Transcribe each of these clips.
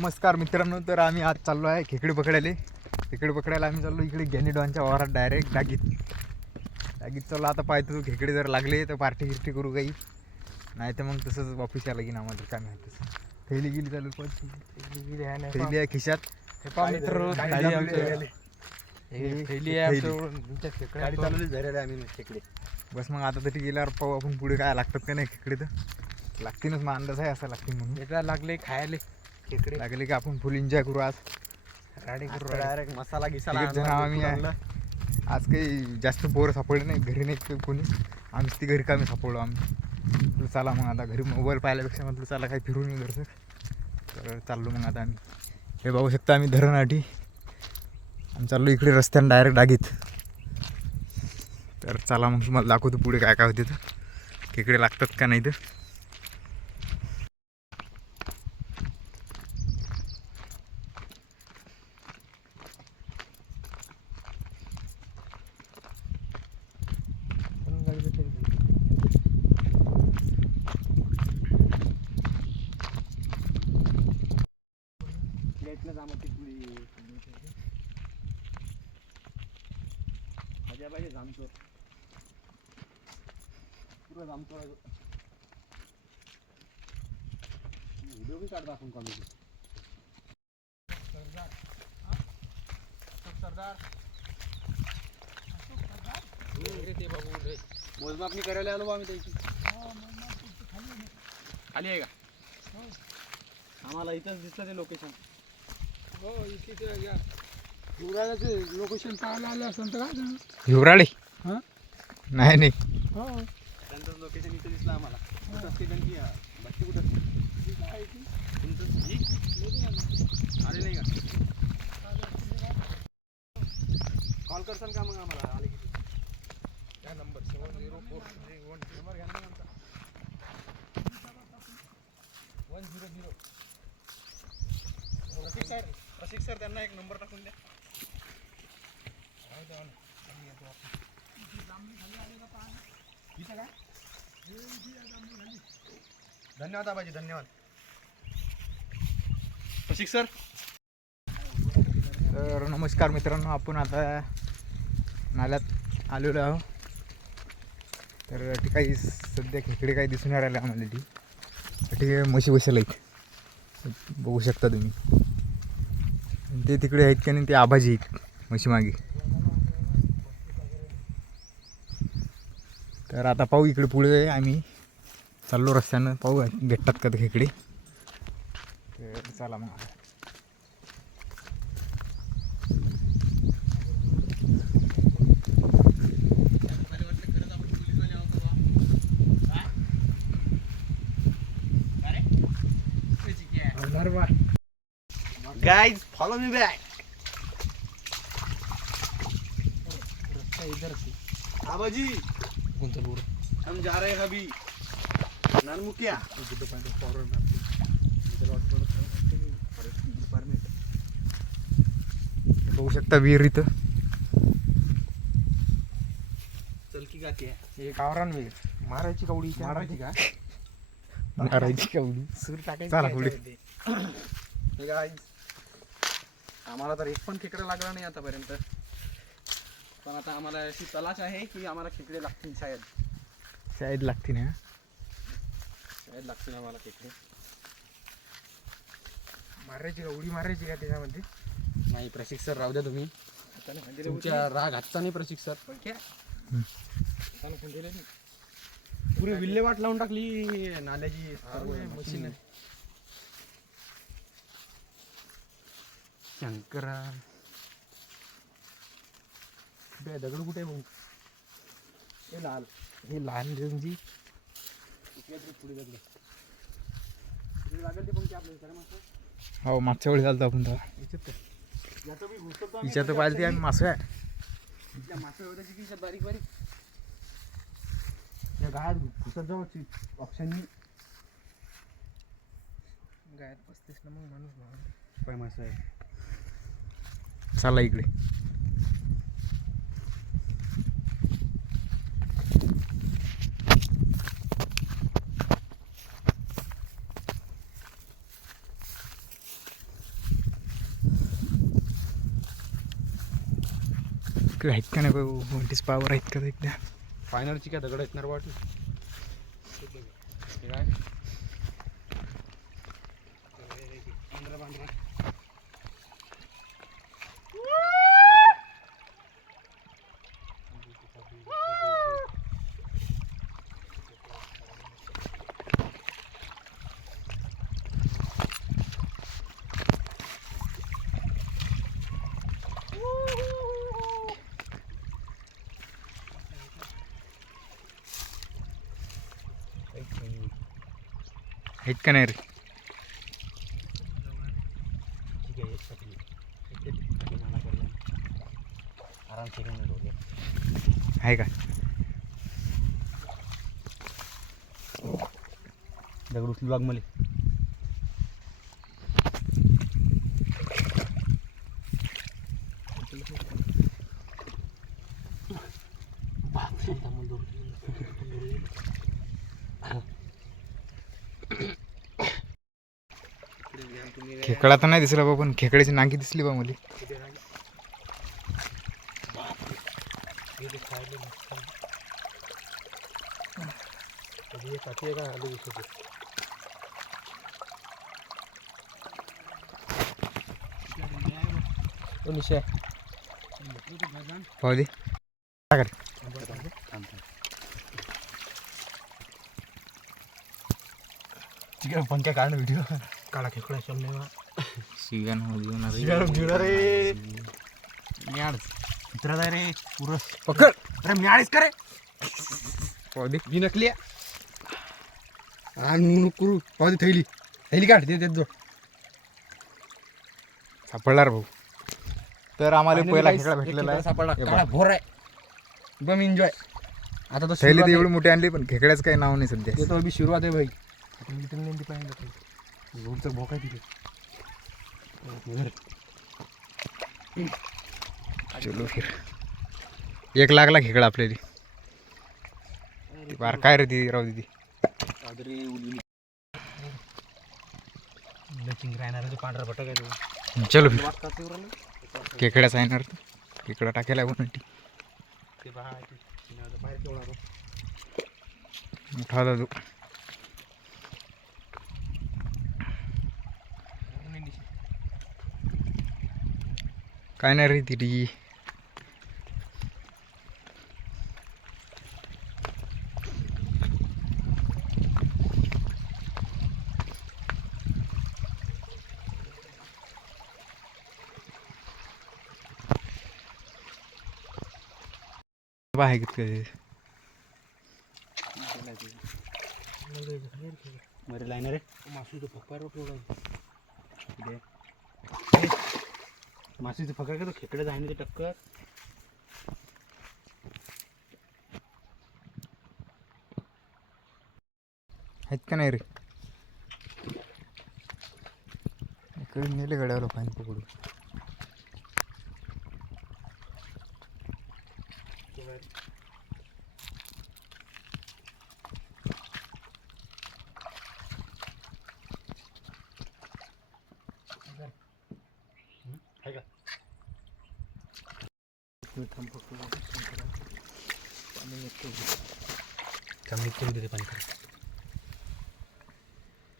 नमस्कार मित्रांनो. तर आम्ही आज चाललो आहे खेकडे पकडायला आम्ही चाललो इकडे गॅनीडॉनच्या वावरात डायरेक्ट डागीत चाललो. आता पाहतो तू खेकडे जर लागले तर पार्टी गिर्टी करू काही, नाही तर मग तसंच वापस यायला की आम्हाला काय माहिती. थैली गेली चालू थैली आहे खिशात. बस मग आता तरी गेल्यावर पाहू आपण पुढे काय लागतात का नाही. खेकडे तर लागतीलच, मग अंदाज आहे असं लागतील म्हणून. खेकडा लागले खायले, खेकडे लागले की आपण फुल एन्जॉय करू आज. राडी करू डायरेक्ट मसाला आम्ही आज काही जास्त पोरं सापडले नाही, घरी नाही कोणी. आम्हीच ती घरी कामी सापडलो आम्ही. म्हटलं चला मग आता घरी मोबाईल पाहिल्यापेक्षा म्हटलं चला काही फिरून येऊ जरसं. तर चाललो मग आता आम्ही. हे बघू शकता आम्ही धरणआठी आम्ही चाललो इकडे रस्त्यानं डायरेक्ट डागीत. तर चला मग तुम्हाला दाखवतो पुढे काय काय होते तर खेकडे लागतात का नाही तर. जामतो पुरा जामतो व्हिडिओ भी काढतो आपण कॉमेडी. सरदार ते बाबू मोजमापणी करायला आलो आम्ही त्याची. खाली आहे का? आम्हाला इथंच दिसतं ते लोकेशन. हो इथे या हिवराळ्याचे लोकेशन पाहायला आले असं तर काय हिवराळे नाही नाही हो त्यांचं लोकेशन इथे दिसलं आम्हाला. बट्टी कुठं आले नाही का? कॉल करसान का मग आम्हाला आले की? काय नंबर 7043 नंबर घ्या ना आमचा 100. रसिक सर त्यांना एक नंबर टाकून द्या. धन्यवाद आबाजी, धन्यवाद रसिक सर. तर नमस्कार मित्रांनो, आपण आता नाल्यात आलेलो आहो. तर ती काही सध्या खेकडे काही दिसून राहिले आम्हाला. ती म्हशी बसेल आहेत बघू शकता तुम्ही. ते तिकडे आहेत का नाही ते आबाजी आहेत म्हशी मागे. तर आता पाहू इकडे पुढे आम्ही चाललो रस्त्यानं, पाहू भेटतात का ते खेकडे. तर चला मग. Guys follow me back. इधर आबाजी हम जा रहे हैं अभी नानमुखिया. बघू शकता विहीर इथं. चलकी गाती आहे हे गावरान विहीर. मारायची कवडी. मारायची का? मारायची कवडी. सूर टाकायची. चला पुढे. गाइस आम्हाला तर एक पण खेकडा लागला नाही आतापर्यंत, पण आता आम्हाला अशी तलाश आहे की आम्हाला खेकडे लागतील. शायद लागतील ना, शायद लागतील आम्हाला खेकडे. मारायची का उडी मारायची का त्याच्यामध्ये? नाही प्रशिक सर राहू द्या तुम्ही. तुमच्या राग हातचा नाही प्रशिक सर. पुरी विल्हेवाट लावून टाकली नाल्याची मशीन. शंकरा दगड कुठे भाऊ? हे लाल जी पुढे दगड लागेल ते पण आपल्याला. हो मागच्या वेळी चालतो आपण विचारतो पाहिजे आम्ही मासे आहे. मासे होत्याची की बारीक बारीक या गायात घुसत जाऊ ऑप्शननी. गायात बसतेस ना मग माणूस पाय मासे आहे. चला इकडे. इकडे आहेत का नाही भाऊ वंटीस पावर आहेत का एकदा फायनलची काय दगड येतणार वाटलं काय आहेत का नाही रे आहे का दगड उचलू लाग मला खेकडा तर नाही दिसला बा पण खेकड्याची नांगी दिसली बा मला पाहू दे काय करे पंख्या काढ व्हिडिओ काढा खेकडा चल शिव्यान रे मित्र जाय रे पुरस पकड अरे मिळालीस का रे पाहू दे मी नकली आणि करू पाहू दे थैली थैली काढ ते जो सापडला रे भाऊ तर आम्हाला पहिला खेकडा भेटलेला आहे सापडला हे काळा बघ. भोर आहे बम एन्जॉय आता तो थैली तर सुरुवात एवढी मोठी आणली पण खेकड्याचं काही नाव नाही सध्या आहे. ते तो अभी सुरुवात आहे भाई आता मी तुम्ही नेमकी पाहिजे रोडचं भोक आहे तिथे चलो फिर एक लागला खेकडा आपल्याला ती बार काय रे ती राहू दे चिंगरा येणार पांढरा भटक आहे तो चलो फिर खेकड्याचा येणार तर खेकडा टाकायला कोणती ते बाहेर केवढा तो मोठा होता तो काय नाही रे तिथे आहे किती मरे लाईनर आहे मासूचं फकार मासूचं फकार का तो खेकडे जाय ना ते टक्कर आहेत का नाही रे इकडे नेले गड्यावर पाणी पकडू चांगली करू देते पाणी खरं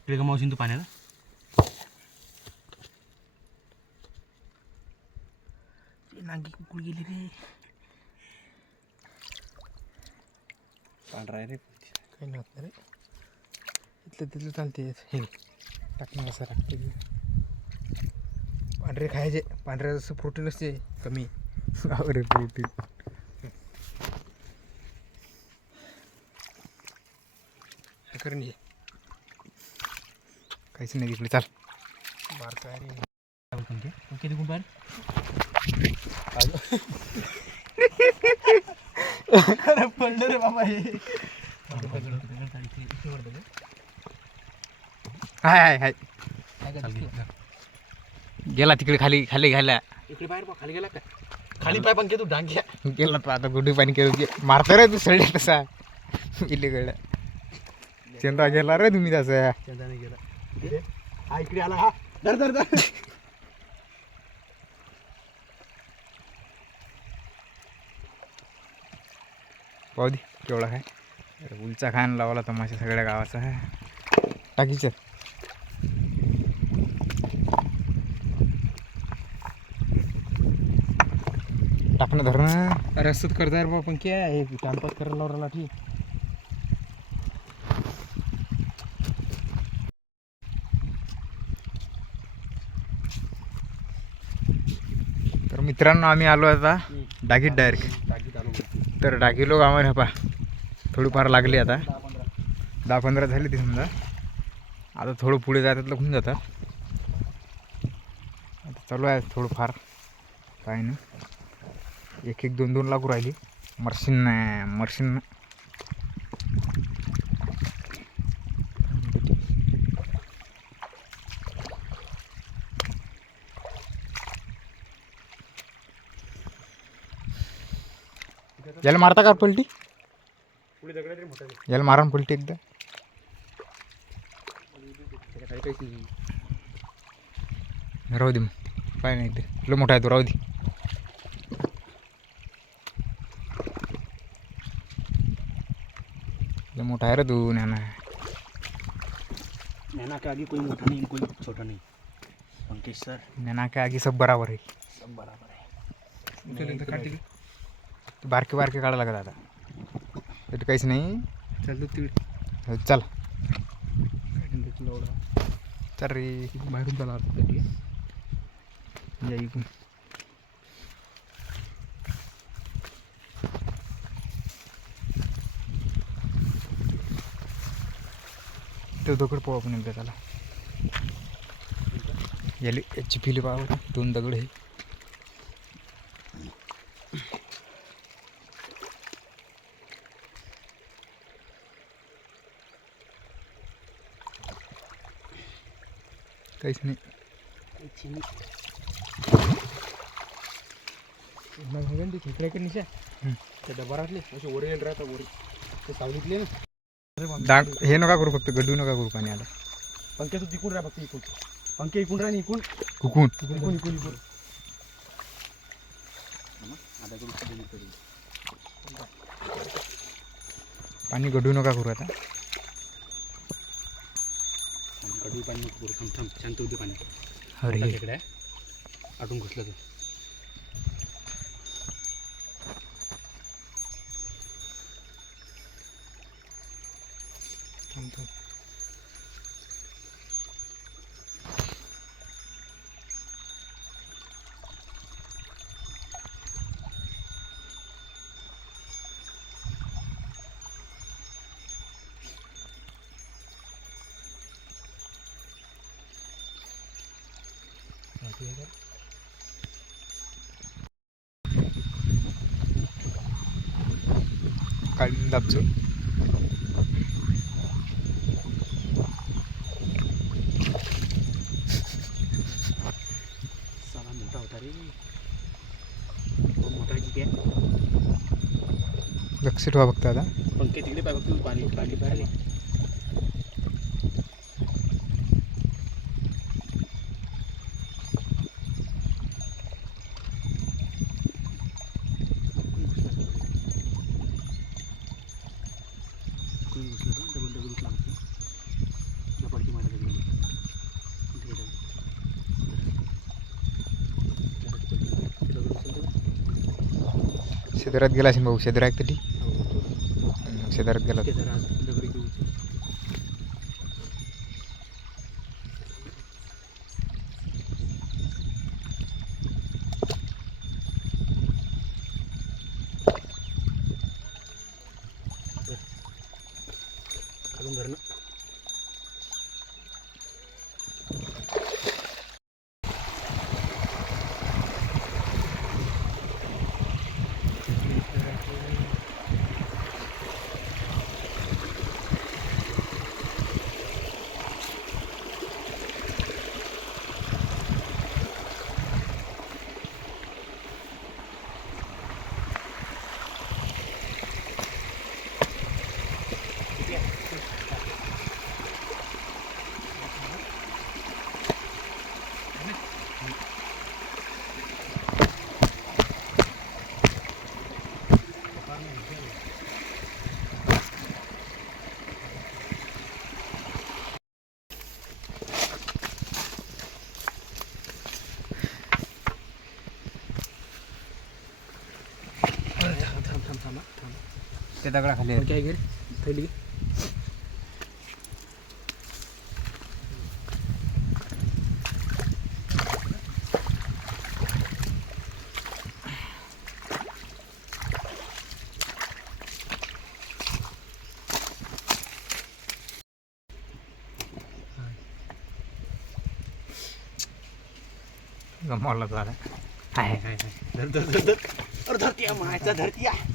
इकडे का मावशीन तू पाण्याला नांगी कुकूळ गेली रे पांढरा आहे रे काही नव्हतं रे इथलं तिथलं चालते हे टाकणं असं लागते पांढरे खायचे पांढऱ्या जसं प्रोटीन असते कमी अरे प्रोटीन करून घे काहीच नाही तिकडे चाल बार काय रे किती गुंड पडलं रे बाबा हे हाय हाय गेला तिकडे खाली खाली घाला इकडे बाहेर खाली गेला काय खाली पाय पण तू डांग्या गेला तो आता गुडी पाणी केलं मारतो रे तू सडे तसा इल्लीकडं चंदा गेला रे तुम्ही तसा चंदाने गेला हा इकडे आला हा धर धर धर पाहू दे केवढा काय. अरे उलचा खायला लावला तमाशा सगळ्या गावाचा आहे. टाकीचं टाकणं धरणं. अरे असंच करता रे पण काय आहे टाइमपास करायला लावला ठीक. तर मित्रांनो आम्ही आलो आता डागीत डायरेक्ट. टाकीत आलो तर डागी लोक आम्हाला पा थोडीफार लागली आता. 10-15 झाली ती समजा. आता थोडं पुढे जातात होऊन जातात. आता चालू आहे थोडंफार काय नाही. 1-1, 2-2 लागू राहिली. मर्शिन याला मारता का पलटी. पुढे दगड तरी मोठा याला मारा ना पलटी एकदा. काहीच नाही. राहू दे मग काय नाही. एकदा तुला मोठा आहे तो राहू दे. लय मोठा आहे रे तू नाना. नैना के आगे कोई मोटा नहीं कोई छोटा नहीं. पंकज सर नाना के आगे सब बराबर आहे. सब बराबर है. तू बारके बारके काढा लागत आता. तरी काहीच नाही. चल तू हो, चल लवडा चल रे. बाहेरून चला या इकडून. ते दगड पाहू आपण एकदा. त्याला याली याची फिली पाहू. 2 दगड आहे. काहीच नाही. ते खेकड्याकडे निशा त्या डबारातले असे ओरिजिनल राहतात ओरी ते सावलीतले ना. डाग हे नका करू फक्त गड्डू नका करू पाणी आला. पंखे तू तिकून राहा फक्त इकून. पंखे इकून राहा इकून कुकून इकून इकून इकून. पाणी गड्डू नका करू आता. कडू पाणी नको करू. थांब शांत होते पाणी. अरे खेकड्या आटून घुसलं तर काढून दाबचो. साला मोठा होता रे. मोठा किती आहे. लक्ष ठेवा फक्त आता. पंखे तिकडे पाय बघ. पाणी पाणी पाहिजे. शेजारात गेला असेल भाऊ. शेजारात तरी शेजारात गेला. अजून धरणं ते दगडाखाली आहे. काय घे थैली गमावला झाला. हाय हाय हाय धर धर धर धर अरे धरती आहे मायचा धरती आहे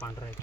पांढरा आहे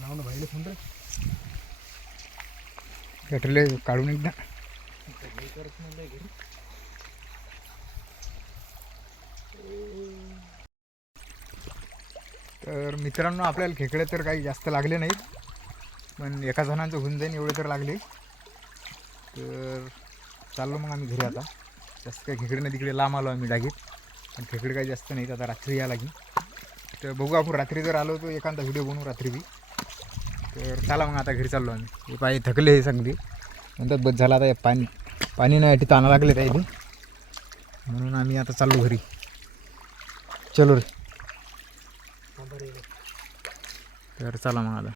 लावून बाहेर फोन रे गटरले काढून एकदा. तर मित्रांनो आपल्याला खेकडे तर काही जास्त लागले नाहीत, पण एका जणांचं होऊन जाईन एवढे तर लागले. तर चाललो मग आम्ही घरी आता. जास्त काही खेकडे नाही, तिकडे लांब आलो आम्ही डागीत, पण खेकडे काही जास्त नाहीत. आता रात्री या लागेल. तर बघू आपण रात्री जर आलो तर एखादा व्हिडिओ बनवू रात्री बी. तर चला मग आता घरी चाललो आम्ही. हे पाय थकले हे चांगली म्हणतात बस झाला आता. पाणी नाही अटी ताणा लागले त्या इथे, म्हणून आम्ही आता चाललो घरी. चलो रे. तर चला मग आता.